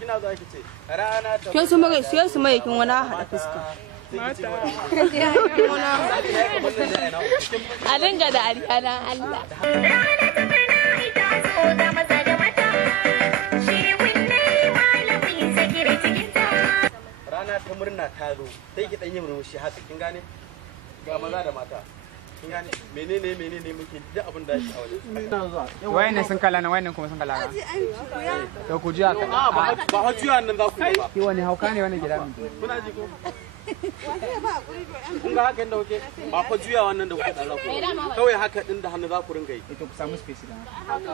Kina za ki ce rana ta Ke su mai sai su mai kin wani hada fuska. A dinga da ariya dan Allah. Rana ta murna ta zo sai ki dan yi murmushi haka kin gane ga maza da mata kin gane menene muke duk abin da shi a wajen wayannan sun kala na wayannan kuma sun kala na to ku ji haka ba hajuya nan za ku ba ki wani hauka ne wannan gida kuna ji ko kun ga haka inda kuke ba fa juya wannan da kuke da za ku kawai haka din da hannu za ku ringa yi to ku samu space da haka